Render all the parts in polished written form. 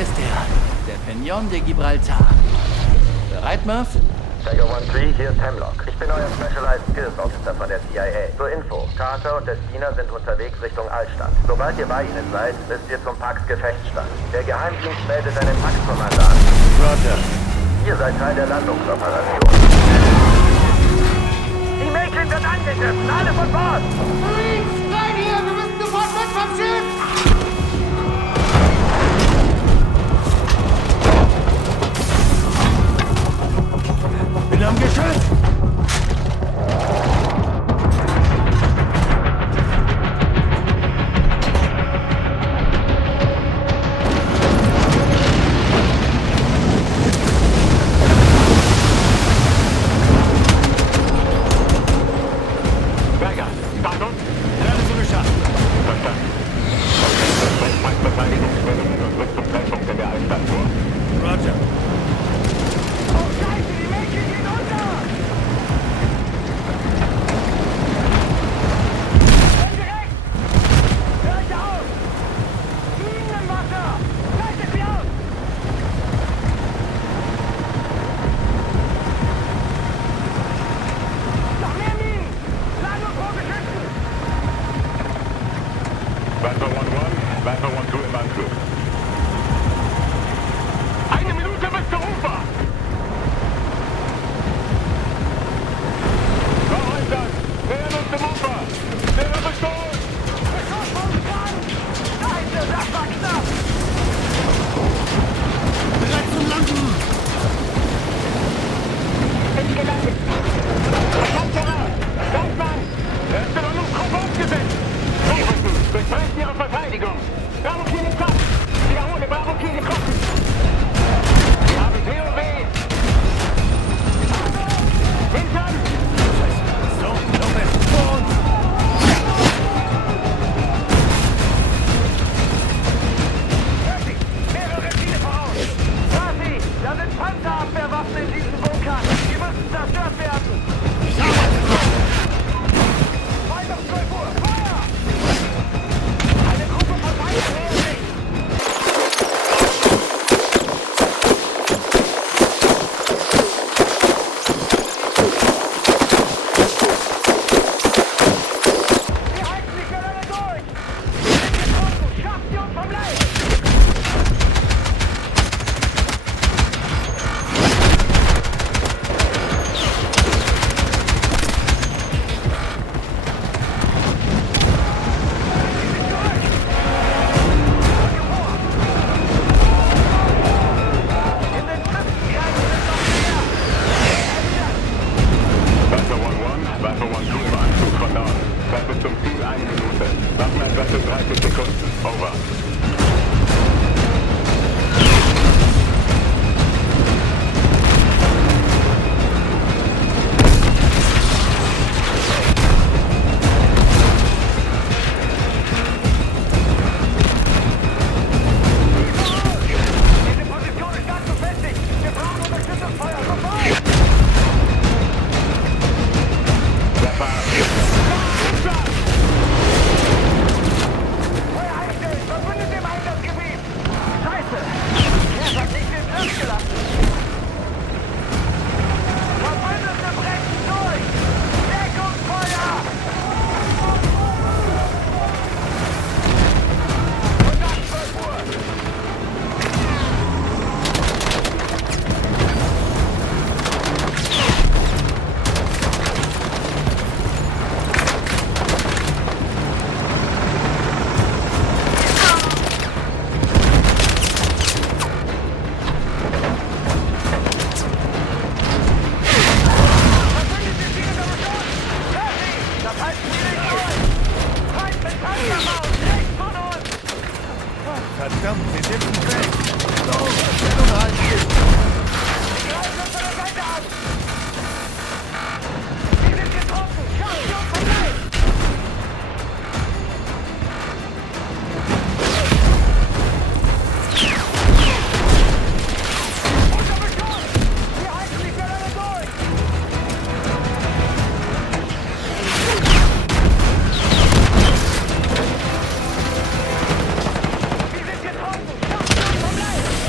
ist er. Der Pignon de Gibraltar. Bereit, Murph? Tiger 1-3, hier ist Hemlock. Ich bin euer Specialized Skills Officer von der CIA. Zur Info, Carter und der Diener sind unterwegs Richtung Altstadt. Sobald ihr bei ihnen seid, müsst ihr zum Pax Gefechtsstand. Der Geheimdienst meldet einen Pax-Kommando an. Roger. Ihr seid Teil der Landungsoperation. Die Mädchen wird angegriffen, alle von Bord! Marines, rein hier! Wir müssen sofort weg vom Schiff! Bin am Geschütz! Berger, Startung? Gerade so geschafft. Verstanden. Verteidigungswillen und rückt zum Treffpunkt in der Altstadt vor. Roger. Oh Scheiße, die Mädchen gehen unter! Wenn direkt! Hört auf! Minenwasser! Leitet sie aus! Noch mehr Minen! Landung vor Geschützen! Viper 1-1, Viper 1-2 im Anflug. Eine Minute bis zur Ufer! Verhäusern! Nähern uns dem Ufer! Nähern bestohlen! Beschuss vom Strand! Scheiße, das war knapp! Bereit zum Landen! Ist gelandet! Kommt voran! Landmann! Erste Landungsgruppe aufgesetzt! Nachrücken! Beschränkt ihre Verteidigung! Bravo 4 getroffen! Wiederhole, Bravo 4 getroffen! Wir haben WOW! Hintern! So, Lopez, vor uns! Percy, mehrere Ziele voraus! Percy, da sind Panzerabwehrwaffen in diesem Bunker! Die müssen zerstört werden! Weiter um 12 Uhr! Feuer! Eine Gruppe von Feinden nähert sich! Wir halten nicht mehr lange durch! Wir sind getroffen! Schafft sie uns vom Leib! In den Schriftenkreisen sind noch mehr! Viper 1-1, Viper 1-2 im Anflug von Norden. Zeit bis zum Ziel 1 Minute. Waffeneinsatz in 30 Sekunden. Over. Diese Position ist ganz befestigt! Wir brauchen Unterstützungsfeuer! Sofort! Feuer einstellen! Verbündet im Einsatzgebiet! Scheiße! Er hat nicht den Griff gelassen! Verbündete brechen durch! Deckungsfeuer! Und nach 12 Uhr! Verbündete Ziele beschossen! Percy, das halten wir nicht durch! Feind mit Panzermaus! Rechts von uns! Verdammt, sie sind weg! So, Stellung halten! Die greifen uns von der Seite an! Wir sind getroffen! Schafft sie uns vom Leib! Unter Beschuss! Wir halten nicht mehr lange durch! Wir sind getroffen! Schafft sie uns vom Leib!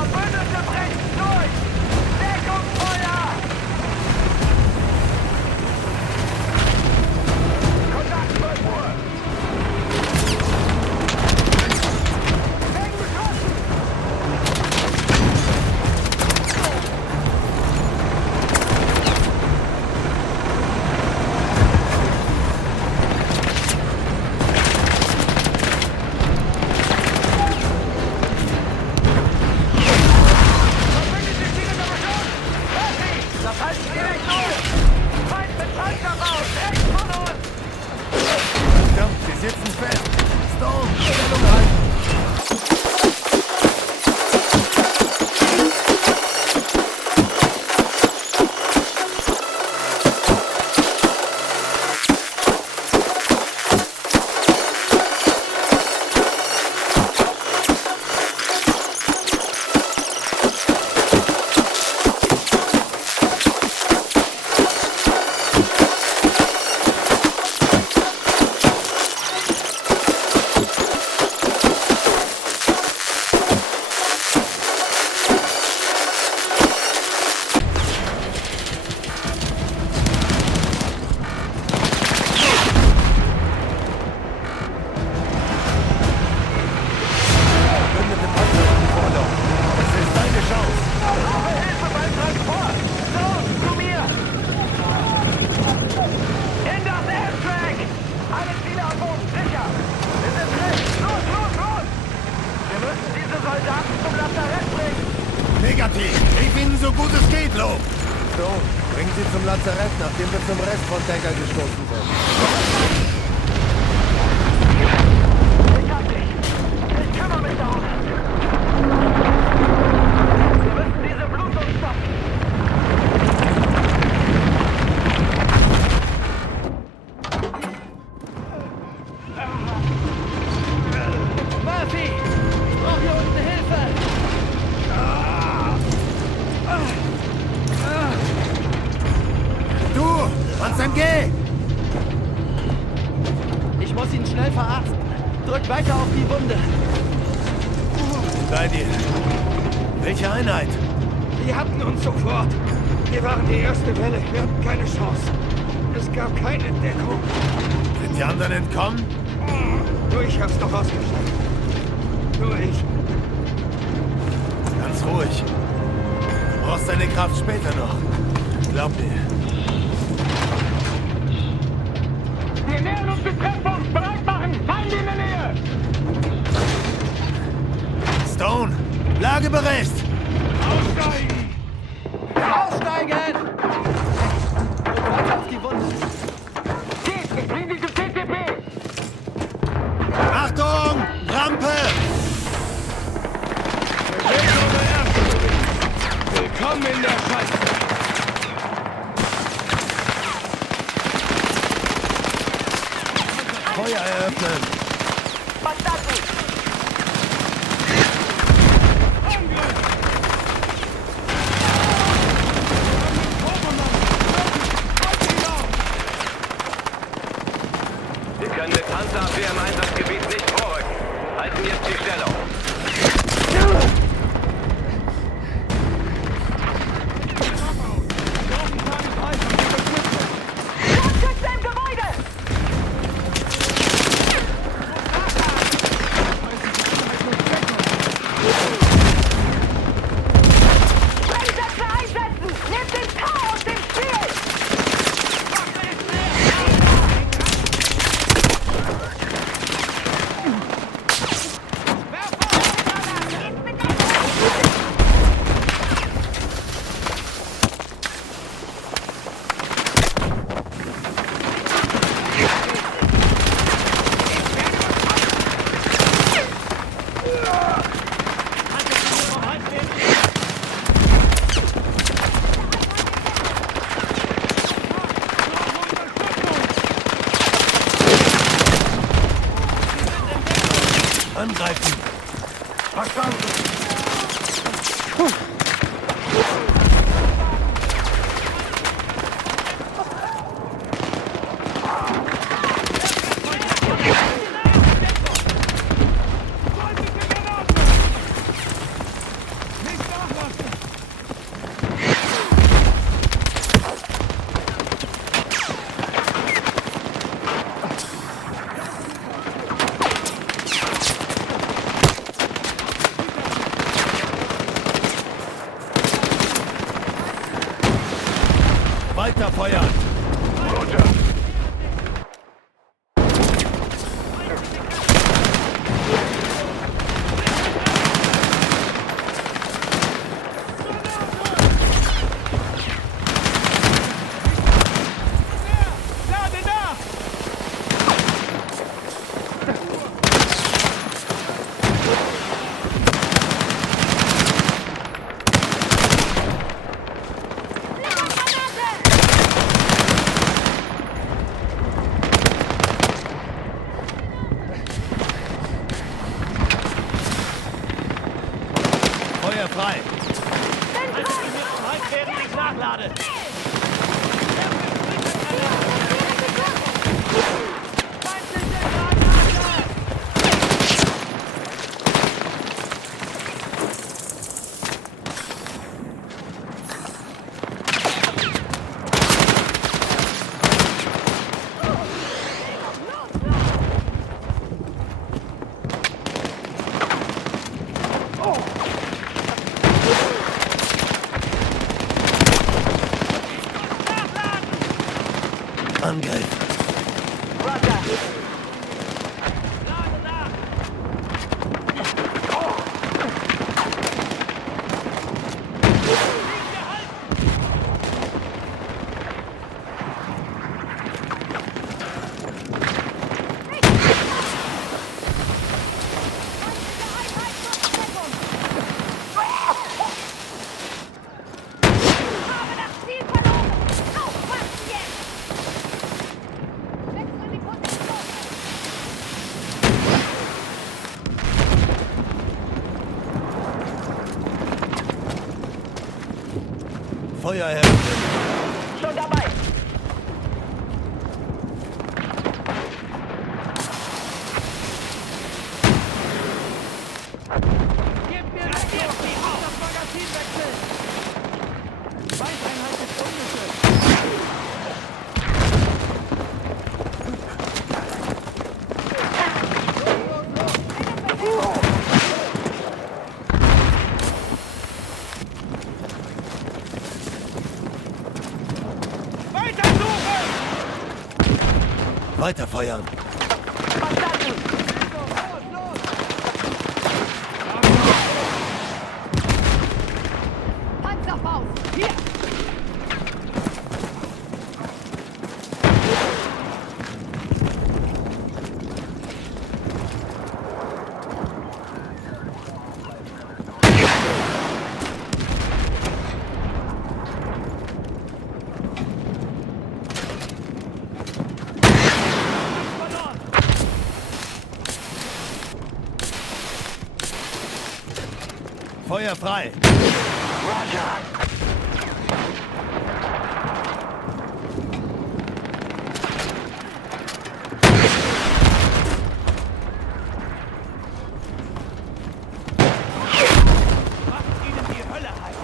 Verbündete brechen durch! Deckungsfeuer! Kontakt 12 Uhr! Eng beschossen! Das heißt direkt durch! Feind mit Panzerbaut! Rechts von uns! Verdammt, sie sitzen fest. Stone, Stellung halten. Verbündete Panzer im Vorlauf. Das ist deine Chance. Brauche Hilfe beim Transport! Stone, zu mir! In das Airtrack! Alle Ziele am Boden, sicher! Wir sind drin! Los, los, los! Wir müssen diese Soldaten zum Lazarett bringen! Negativ. Hilf ihnen so gut es geht, Lob. Stone, bringen sie zum Lazarett, nachdem wir zum Rest von Tanker gestoßen sind. Ich hab dich! Ich kümmere mich darum! Wir müssen diese Blutung stoppen! Murphy! Ich brauche hier unten Hilfe! Du, ans MG! Ich muss ihn schnell verarzten. Drück weiter auf die Wunde. Bei dir. Welche Einheit? Die hatten uns sofort. Wir waren die erste Welle. Wir hatten keine Chance. Es gab keine Deckung. Sind die anderen entkommen? Nur ich hab's noch ausgeschafft. Nur ich. Ganz ruhig. Du brauchst deine Kraft später noch. Glaub mir. Wir nähern uns dem Treffpunkt! Bereit machen! Feind in der Nähe! Stone, Lagebericht! Aussteigen! Aussteigen! Drück weiter auf die Wunde. Geht! Ich bring dich zum TTP! Achtung! Rampe! Willkommen in der Scheiße. Feuer eröffnen! Verstanden! Wir können mit Panzerabwehr im Einsatzgebiet nicht vorrücken. Halten jetzt die Stellung. Schütze im Gebäude! Sprengsätze einsetzen! Nehmt den Tor aus dem Spiel! Angreifen! Weiterfeuern! Roger. Feuer frei! Während ich nachlade. Angriff! Feuer eröffnen! Schon dabei! Gib mir das Magazin wechseln! Weiteinheit ist ungeschützt. Weiterfeuern! Panzerfaust! Hier! Feuer frei! Macht ihnen die Hölle heim.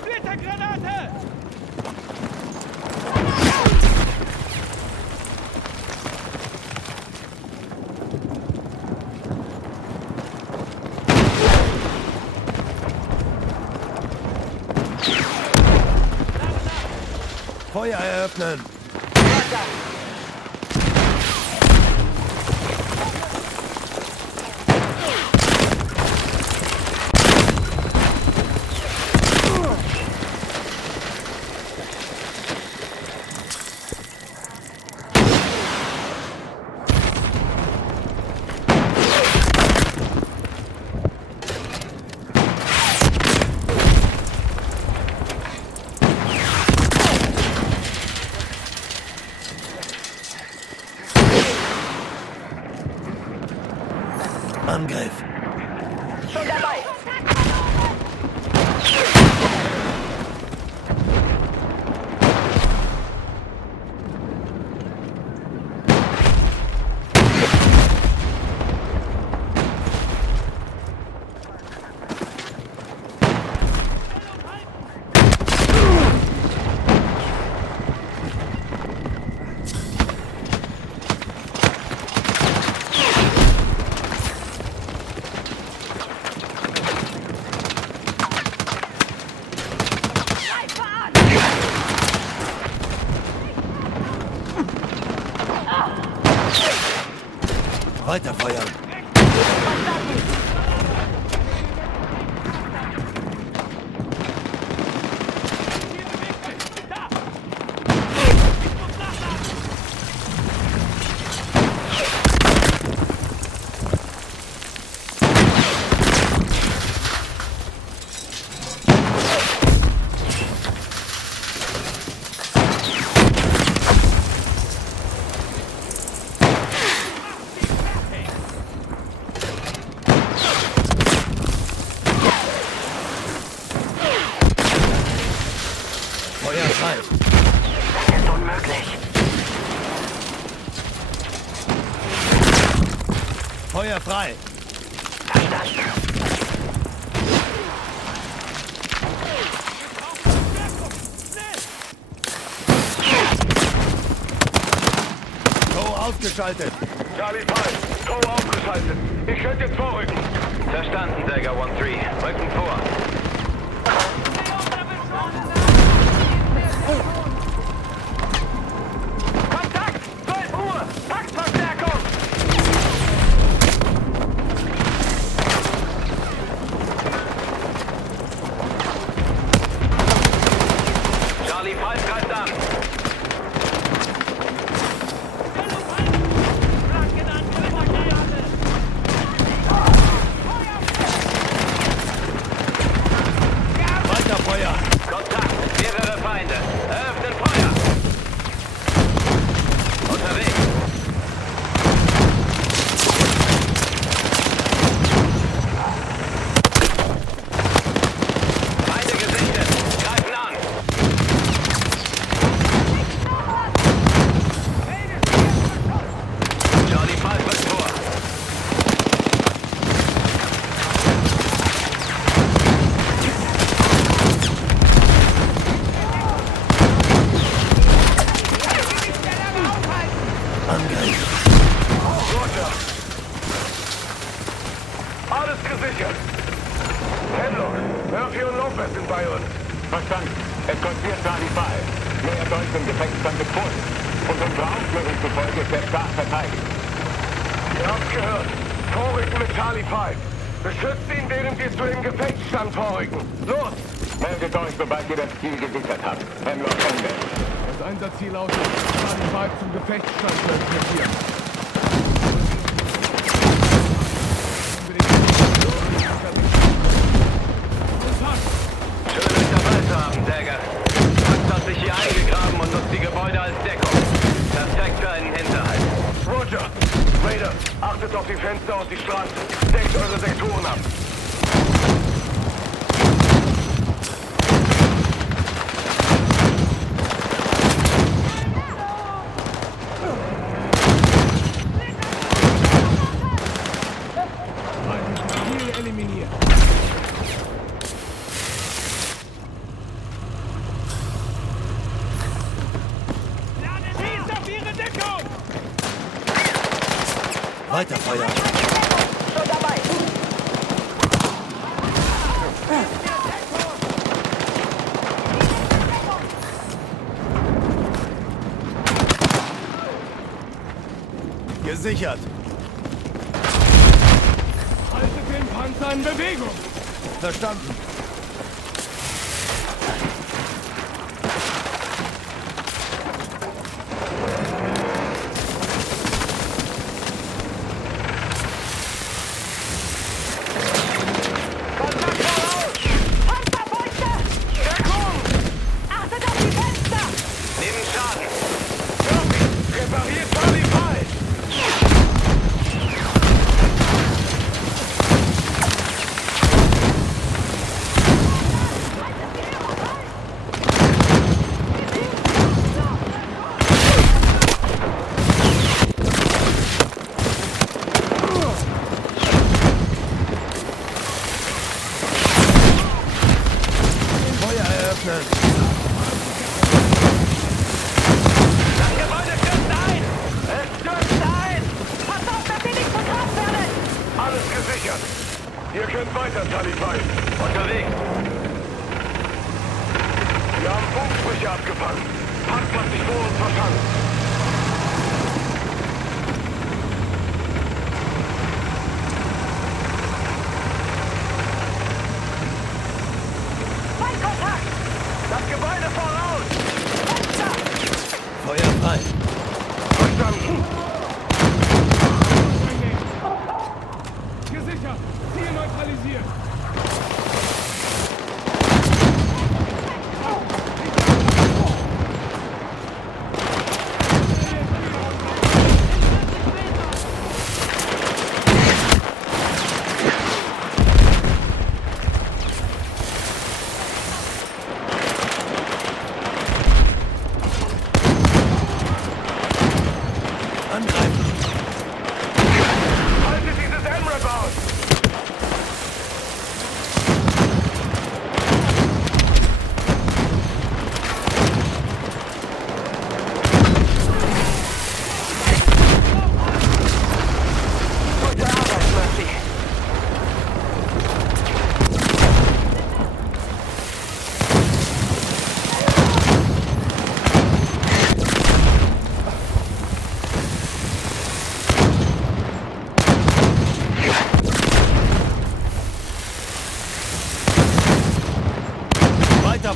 Splittergranate! Feuer eröffnen! Weiter feuern. Feuer frei. Das ist unmöglich. Feuer frei. Verstanden. Go ausgeschaltet. Charlie 5, Go aufgeschaltet. Ich könnte jetzt vorrücken. Verstanden, Dagger 1-3. Rücken vor. Kontakt! 12 Uhr! Paktverstärkung! Charlie 5 greift an. Weiter Feuer. Kontakt. Mehrere Feinde. Eröffnen Feuer. Unterwegs. Feinde gesichtet. Greifen an. Charlie 5 wird vor. Angriff. Roger. Alles gesichert. Hemlock, Murphy und Lopez sind bei uns. Verstanden. Es kontiert Charlie 5. Mehr Deutsche im Gefechtsstand gefunden. Unseren Groundführung zufolge ist er stark verteidigt. Ihr habt gehört. Vorrücken mit Charlie 5. Beschützt ihn, während wir zu dem Gefechtsstand vorrücken. Los! Meldet euch, sobald ihr das Ziel gesichert habt. Hemlock Ende. Das Einsatzziel lautet, Charlie 5 zum Gefechtsstand zu interessieren. Schön, euch dabei zu haben, Dagger. Pax hat sich hier eingegraben und nutzt die Gebäude als Deckung. Perfekt für einen Hinterhalt. Roger! Raider, achtet auf die Fenster und die Straße. Deckt eure Sektoren ab. Ziel eliminiert. Schießt auf ihre Deckung! Weiter Feuer. Schon dabei. Gesichert. Haltet den Panzer in Bewegung! Verstanden. Panzerbeute! Deckung! Achtet auf die Fenster! Nehmen Schaden. Murphy, repariert Charlie 5! Feuer eröffnen. Das Gebäude stürzt ein. Es stürzt ein! Passt auf, dass ihr nicht verkauft werdet! Alles gesichert! Ihr könnt weiter, Charlie 5. Unterwegs. Wir haben Funksprüche abgefangen. Pax hat sich vor uns verstanden.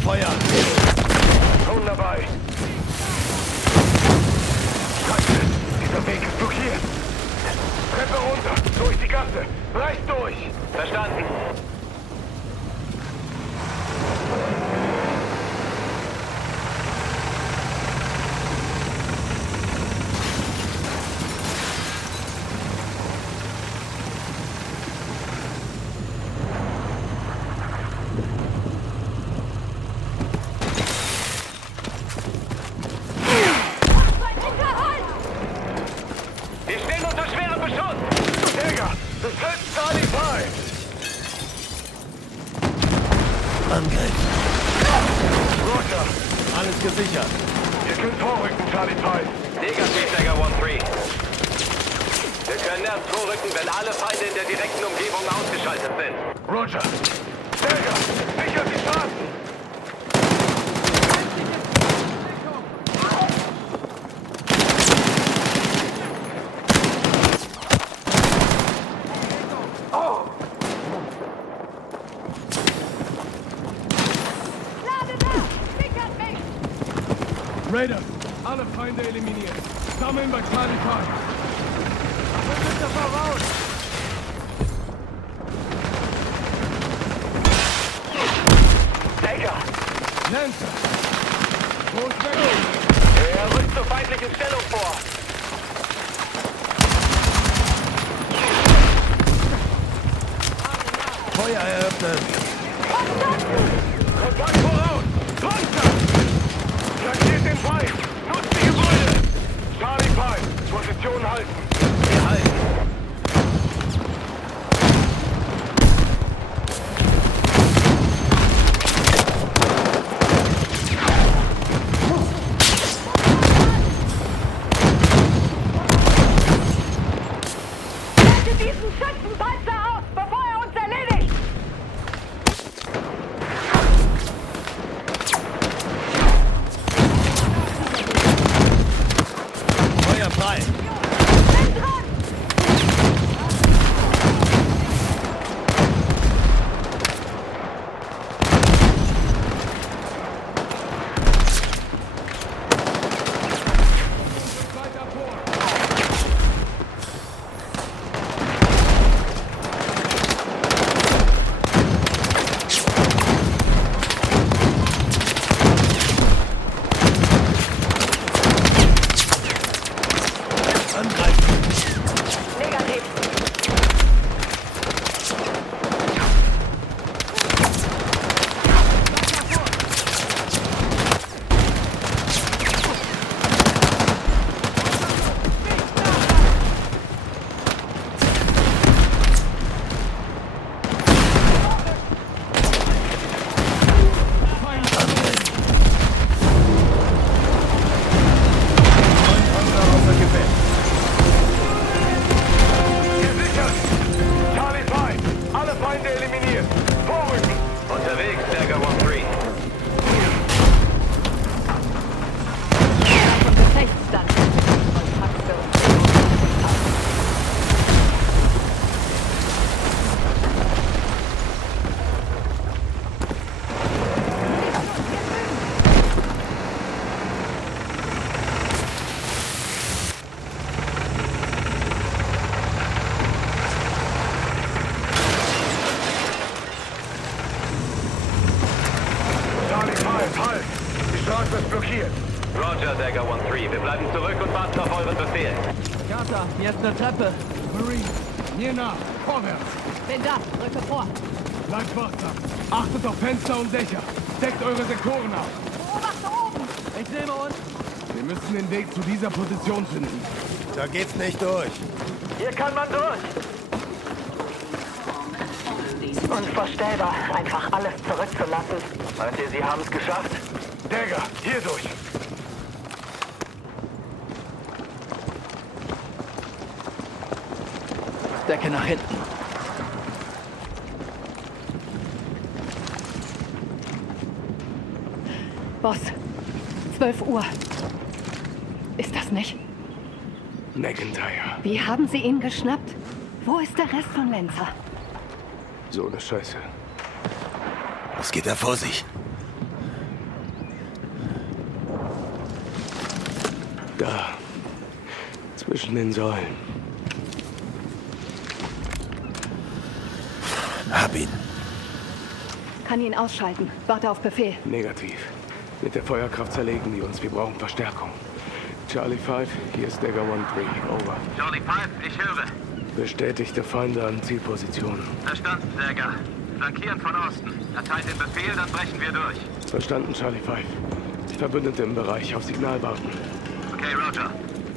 Feuer! Schon dabei. Scheiße, dieser Weg ist blockiert. Treppe runter, durch die Gasse. Reißt durch. Verstanden. Wir stehen unter schwerem Beschuss. Jäger, beschützt Charlie 5. Angriff! Roger, Alles gesichert. ihr könnt vorrücken, Charlie 5. Negativ, Dagger 1-3. Wir können erst vorrücken, wenn alle Feinde in der direkten Umgebung ausgeschaltet sind. Roger. Jäger, sichert die Straßen. Lade da! Sichert mich! Raiders, alle Feinde eliminiert. Sammeln bei Charlie 5. Bitte voraus! Jäger. Lancer. Wo ist weg? Er rückt zur feindlichen Stellung vor. Feuer eröffnen! Kontakt voraus! Panzer! Flankiert den Feind! Nutzt die Gebäude! Charlie 5, Position halten! Wir halten. Halte diesen Schützenpanzer aus, bevor er uns erledigt! Feuer frei! Bin dran! Weiter vor! Angreifen! Negativ! Panzer außer Gefecht! Gesichert! Charlie 5, alle Feinde eliminiert! Vorrücken! Unterwegs, Dagger 1-3. Vom Gefechtsstand. Und Pax für uns. Charlie 5, halt! Die Straße ist blockiert! Roger, Dagger 1-3. Wir bleiben zurück und warten auf euren Befehl. Carter, jetzt eine Treppe. Marine, mir nach! Vorwärts! Bin da, rücke vor. Bleibt wachsam! Achtet auf Fenster und Dächer! Deckt eure Sektoren ab! Beobachte oben! Ich nehme uns. Wir müssen den Weg zu dieser Position finden. Da geht's nicht durch! Hier kann man durch. Unvorstellbar, einfach alles zurückzulassen. Meint ihr, sie haben es geschafft? Dagger, hier durch! Decke nach hinten. Boss, 12 Uhr. Ist das nicht? McIntyre. Wie haben Sie ihn geschnappt? Wo ist der Rest von Lancer? So eine Scheiße. Was geht da vor sich? Da. Zwischen den Säulen. Hab ihn. Kann ihn ausschalten. Warte auf Befehl. Negativ. Mit der Feuerkraft zerlegen die uns. Wir brauchen Verstärkung. Charlie 5, hier ist Dagger 1-3. Over. Charlie 5, ich höre. Bestätigte Feinde an Zielpositionen. Verstanden, Dagger. Flankieren von Osten. Erteilt den Befehl, dann brechen wir durch. Verstanden, Charlie 5. Verbündete im Bereich. Auf Signal warten. Okay, Roger.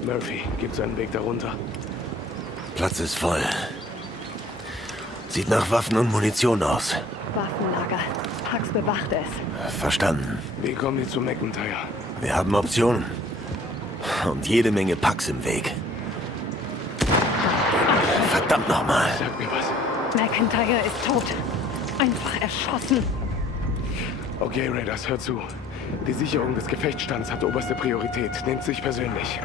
Murphy, gib seinen Weg darunter. Platz ist voll. Sieht nach Waffen und Munition aus. Waffenlager. Pax bewacht es. Verstanden. Wie kommen die zu McIntyre? Wir haben Optionen. Und jede Menge Packs im Weg. Verdammt nochmal. Sag mir was. McIntyre ist tot. Einfach erschossen. Okay, Raiders, hör zu. Die Sicherung des Gefechtsstands hat oberste Priorität. Nehmt sich persönlich.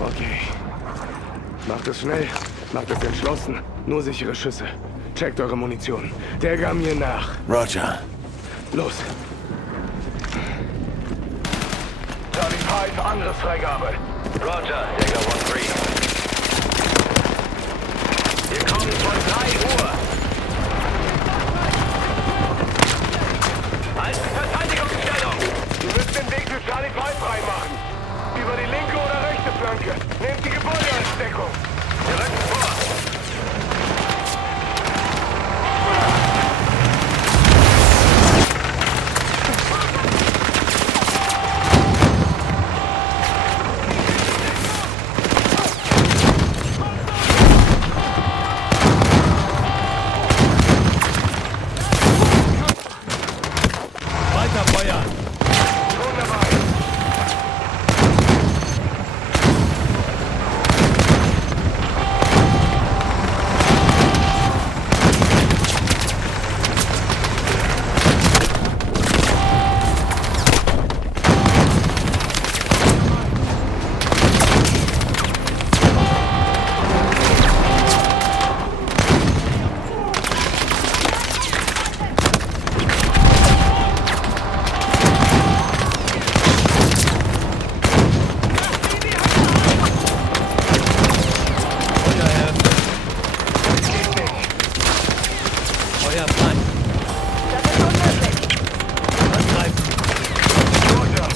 Okay. Macht es schnell. Macht es entschlossen. Nur sichere Schüsse. Checkt eure Munition. Dagger mir nach. Roger. Los. Charlie 5, Angriffsfreigabe. Roger, Dagger 1-3. Wir kommen von 3 Uhr. Halt, Verteidigungsstellung! Ihr müsst den Weg zu Charlie 5 freimachen. Über die linke oder rechte Flanke. Nehmt die Gebäude als Deckung. Wir rücken vor. Weiter feuern! Schon dabei. Feuer eröffnet. Feuer frei. Das ist unmöglich. Angreifen. Roger.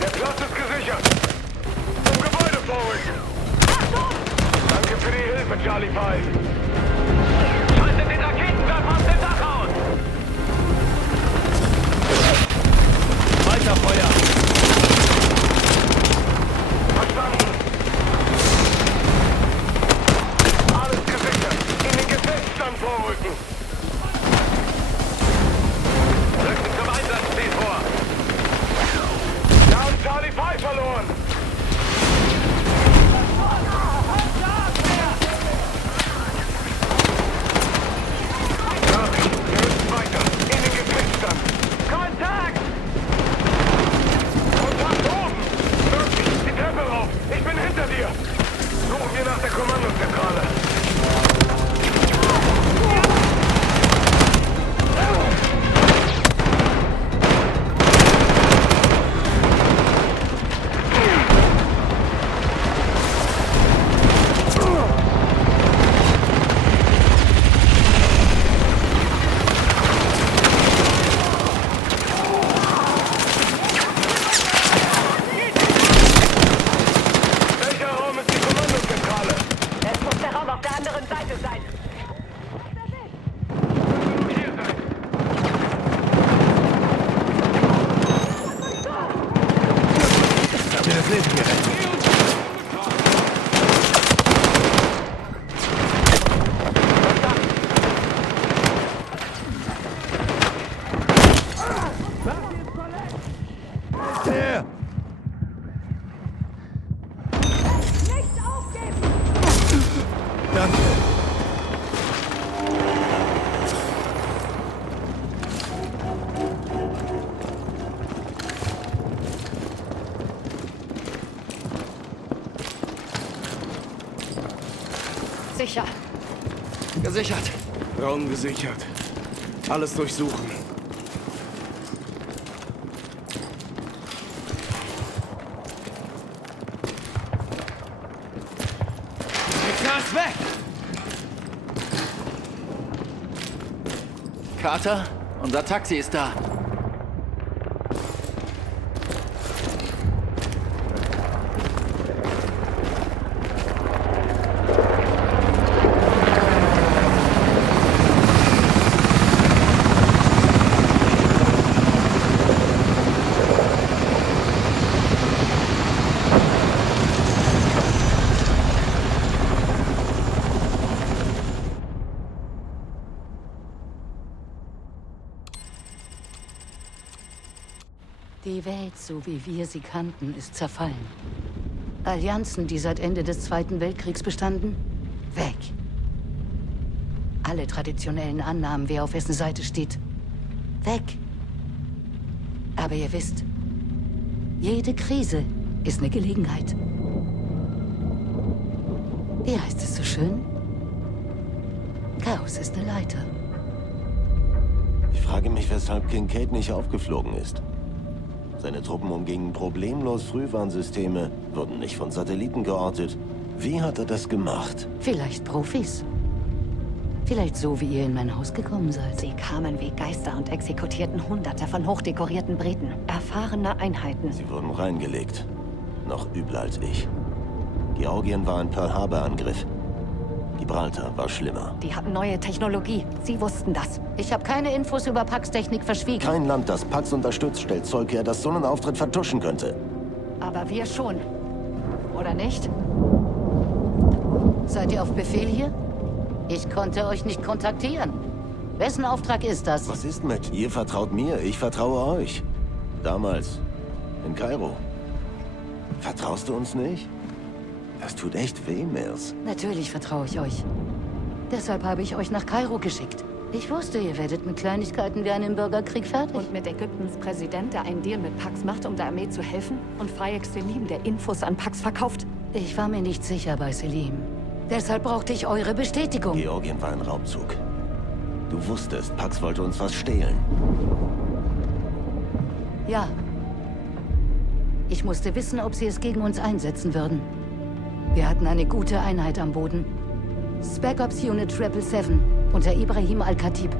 Der Platz ist gesichert. Zum Gebäude vorrücken. Danke für die Hilfe, Charlie 5. Schaltet den Raketenwerfer auf dem Dach aus! Weiter Feuer! Verstanden. Alles gesichert. In den Gefechtsstand vorrücken. Rücken zum Einsatzziel vor! Wir haben Charlie 5 verloren. Murphy, wir müssen weiter. In den Gefechtsstand. Kontakt! sicher. Gesichert. Raum gesichert. Alles durchsuchen. Gas weg! Carter, unser Taxi ist da. Die Welt, so wie wir sie kannten, ist zerfallen. Allianzen, die seit Ende des Zweiten Weltkriegs bestanden, weg. Alle traditionellen Annahmen, wer auf wessen Seite steht, weg. Aber ihr wisst, jede Krise ist eine Gelegenheit. Wie heißt es so schön? Chaos ist eine Leiter. Ich frage mich, weshalb Kincaid nicht aufgeflogen ist. Seine Truppen umgingen problemlos Frühwarnsysteme, wurden nicht von Satelliten geortet. Wie hat er das gemacht? Vielleicht Profis. Vielleicht so, wie ihr in mein Haus gekommen seid. Sie kamen wie Geister und exekutierten Hunderte von hochdekorierten Briten. Erfahrene Einheiten. Sie wurden reingelegt. Noch übler als ich. Georgien war ein Pearl Harbor-Angriff. Gibraltar war schlimmer. Die hatten neue Technologie. Sie wussten das. Ich habe keine Infos über Pax Technik verschwiegen. Kein Land, das Pax unterstützt, stellt Zeug her, das so einen Auftritt vertuschen könnte. Aber wir schon. Oder nicht? Seid ihr auf Befehl hier? Ich konnte euch nicht kontaktieren. Wessen Auftrag ist das? Was ist mit? Ihr vertraut mir, ich vertraue euch. Damals in Kairo. Vertraust du uns nicht? Das tut echt weh, Mills. Natürlich vertraue ich euch. Deshalb habe ich euch nach Kairo geschickt. Ich wusste, ihr werdet mit Kleinigkeiten wie einem Bürgerkrieg fertig. Und mit Ägyptens Präsident, der einen Deal mit Pax macht, um der Armee zu helfen? Und Fayek Selim, der Infos an Pax verkauft? Ich war mir nicht sicher bei Selim. Deshalb brauchte ich eure Bestätigung. Georgien war ein Raubzug. Du wusstest, Pax wollte uns was stehlen. Ja. Ich musste wissen, ob sie es gegen uns einsetzen würden. Wir hatten eine gute Einheit am Boden. Spec Ops Unit 777 unter Ibrahim Al-Khatib.